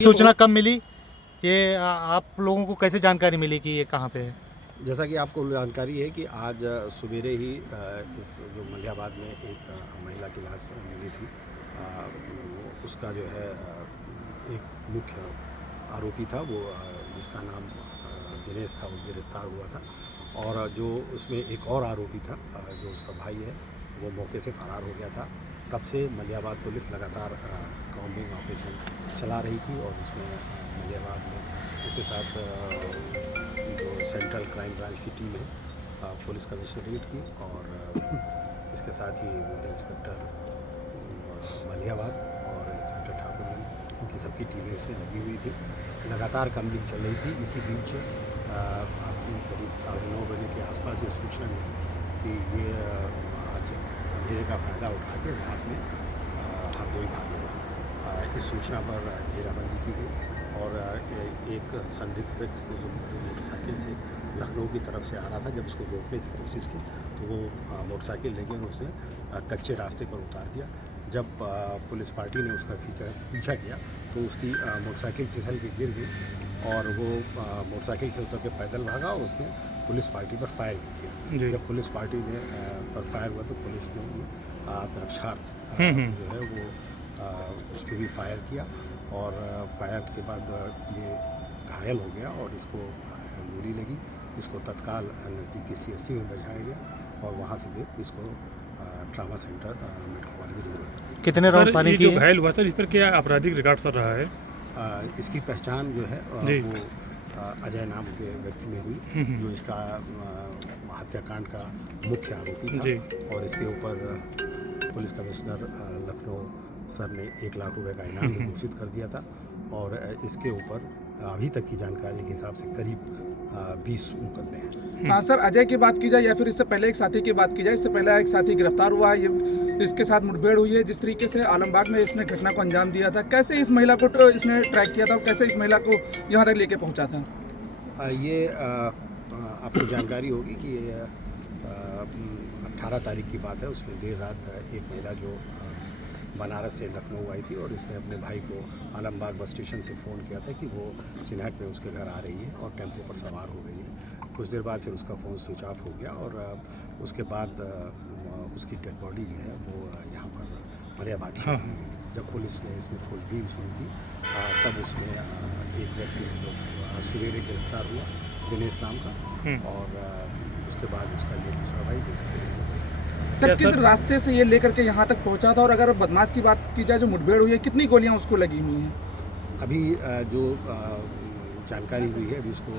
सूचना कब मिली? ये आप लोगों को कैसे जानकारी मिली कि ये कहाँ पे है? जैसा कि आपको जानकारी है कि आज सवेरे ही इस जो मलियाबाद में एक महिला की लाश मिली थी। उसका जो है एक मुख्य आरोपी था वो जिसका नाम दिनेश था, वो गिरफ्तार हुआ था। और जो उसमें एक और आरोपी था जो उसका भाई है, वो मौके से फरार हो गया था। तब से मलियाबाद पुलिस लगातार कॉम्बिंग ऑपरेशन चला रही थी और उसमें मलियाबाद में उसके साथ जो सेंट्रल क्राइम ब्रांच की टीम है पुलिस कमिश्नरेट की और इसके साथ ही इंस्पेक्टर मलियाबाद और इंस्पेक्टर ठाकुरगंज, इनकी सबकी टीमें इसमें लगी हुई थी। लगातार कॉम्बिंग चल रही थी। इसी बीच आपकी करीब 9:30 बजे के आसपास ये सूचना मिली कि ये आज अंधेरे का फ़ायदा उठा के रात में हरदोई भागेगा। इस सूचना पर घेराबंदी की गई और एक संदिग्ध व्यक्ति को जो मोटरसाइकिल से लखनऊ की तरफ से आ रहा था, जब उसको रोकने की कोशिश की तो वो मोटरसाइकिल लेके उसने कच्चे रास्ते पर उतार दिया। जब पुलिस पार्टी ने उसका पीछा किया तो उसकी मोटरसाइकिल फिसल के गिर गई और वो मोटरसाइकिल से उतर के पैदल भागा और उसने पुलिस पार्टी पर फायर भी किया। जब पुलिस पार्टी ने पर फायर हुआ तो पुलिस ने भी रक्षार्थ जो है वो उस पर भी फायर किया और फायर के बाद ये घायल हो गया और इसको गोली लगी। इसको तत्काल नज़दीक के CSC में दर्शाया गया और वहाँ से भी इसको trauma centre medical college refer. कितने राउंड फायरिंग की? जो घायल हुआ सर, इस पर क्या आपराधिक रिकॉर्ड चल रहा है? इसकी पहचान जो है वो अजय नाम के व्यक्ति में हुई, जो इसका हत्याकांड का मुख्य आरोपी था। और इसके ऊपर पुलिस कमिश्नर लखनऊ सर ने 1 लाख रुपए का इनाम भी घोषित कर दिया था। और इसके ऊपर अभी तक की जानकारी के हिसाब से करीब 20 मुकदमे हैं। हाँ सर, अजय की बात की जाए या फिर इससे पहले एक साथी की बात की जाए, इससे पहले एक साथी गिरफ्तार हुआ है, ये इसके साथ मुठभेड़ हुई है। जिस तरीके से आलमबाग में इसने घटना को अंजाम दिया था, कैसे इस महिला को इसने ट्रैक किया था और कैसे इस महिला को यहाँ तक लेके पहुँचा था? ये आपको जानकारी होगी कि 18 तारीख की बात है। उसमें देर रात एक महिला जो बनारस से लखनऊ आई थी और इसने अपने भाई को आलमबाग बस स्टेशन से फ़ोन किया था कि वो चिन्हट में उसके घर आ रही है और टेम्पो पर सवार हो गई है। कुछ देर बाद फिर उसका फ़ोन स्विच ऑफ हो गया और उसके बाद उसकी डेड बॉडी जो है वो यहाँ पर मलियाबाद क्षेत्र में मिली। जब पुलिस ने इसमें खोजबीन शुरू की तब उसमें एक व्यक्ति जो सवेरे गिरफ्तार हुआ, दिनेश नाम का, और उसके बाद उसका ये दूसरा भाई जो सर किस रास्ते से ये लेकर के यहाँ तक पहुँचा था? और अगर बदमाश की बात की जाए, जो मुठभेड़ हुई है, कितनी गोलियाँ उसको लगी हुई हैं? अभी जो जानकारी हुई है अभी उसको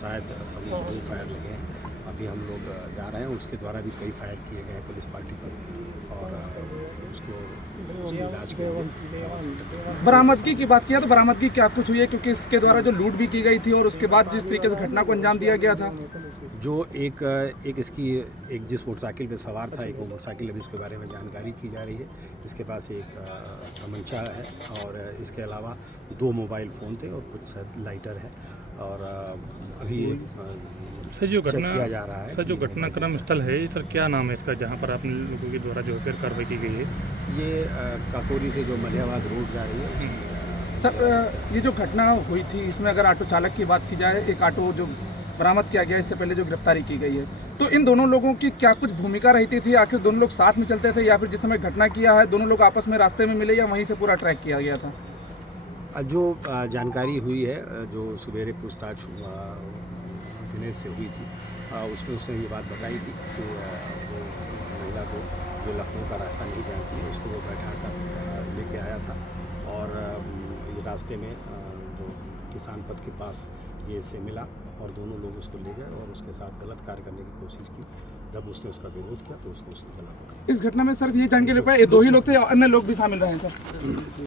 शायद सब 2 फायर लगे हैं। अभी हम लोग जा रहे हैं, उसके द्वारा भी कई फायर किए गए हैं पुलिस पार्टी पर और उसको इलाज के लिए। बरामदगी की बात किया तो बरामदगी क्या कुछ हुई है? क्योंकि इसके द्वारा जो लूट भी की गई थी और उसके बाद जिस तरीके से घटना को अंजाम दिया गया था, जो एक इसकी एक जिस मोटरसाइकिल पे सवार था, एक वो मोटरसाइकिल अभी उसके बारे में जानकारी की जा रही है। इसके पास एक तमंचा है और इसके अलावा 2 मोबाइल फ़ोन थे और कुछ लाइटर है और अभी सर जो चेक किया जा रहा है। सर जो घटनाक्रम स्थल है सर, क्या नाम है इसका जहाँ पर आप लोगों के द्वारा जो फिर कार्रवाई की गई है? ये काकोरी से जो मलियाबाद रोड जा रही है। सर ये जो घटना हुई थी इसमें अगर ऑटो चालक की बात की जाए, एक ऑटो जो बरामद किया गया इससे पहले जो गिरफ्तारी की गई है, तो इन दोनों लोगों की क्या कुछ भूमिका रहती थी? आखिर दोनों लोग साथ में चलते थे या फिर जिस समय घटना किया है दोनों लोग आपस में रास्ते में मिले या वहीं से पूरा ट्रैक किया गया था? जो जानकारी हुई है, जो सवेरे पूछताछ दिनेश से हुई थी, उसमें उसने ये बात बताई थी कि वो महिला को जो लखनऊ का रास्ता नहीं जानती है उसको वो बैठा कर लेके आया था और ये रास्ते में जो किसान पथ के पास ये से मिला और दोनों लोग उसको ले गए और उसके साथ गलत कार्य करने की कोशिश की। जब उसने उसका विरोध किया तो उसको उसने गलत। इस घटना में सर ये जानकारी पाया 2 ही लोग थे या अन्य लोग भी शामिल रहे हैं सर?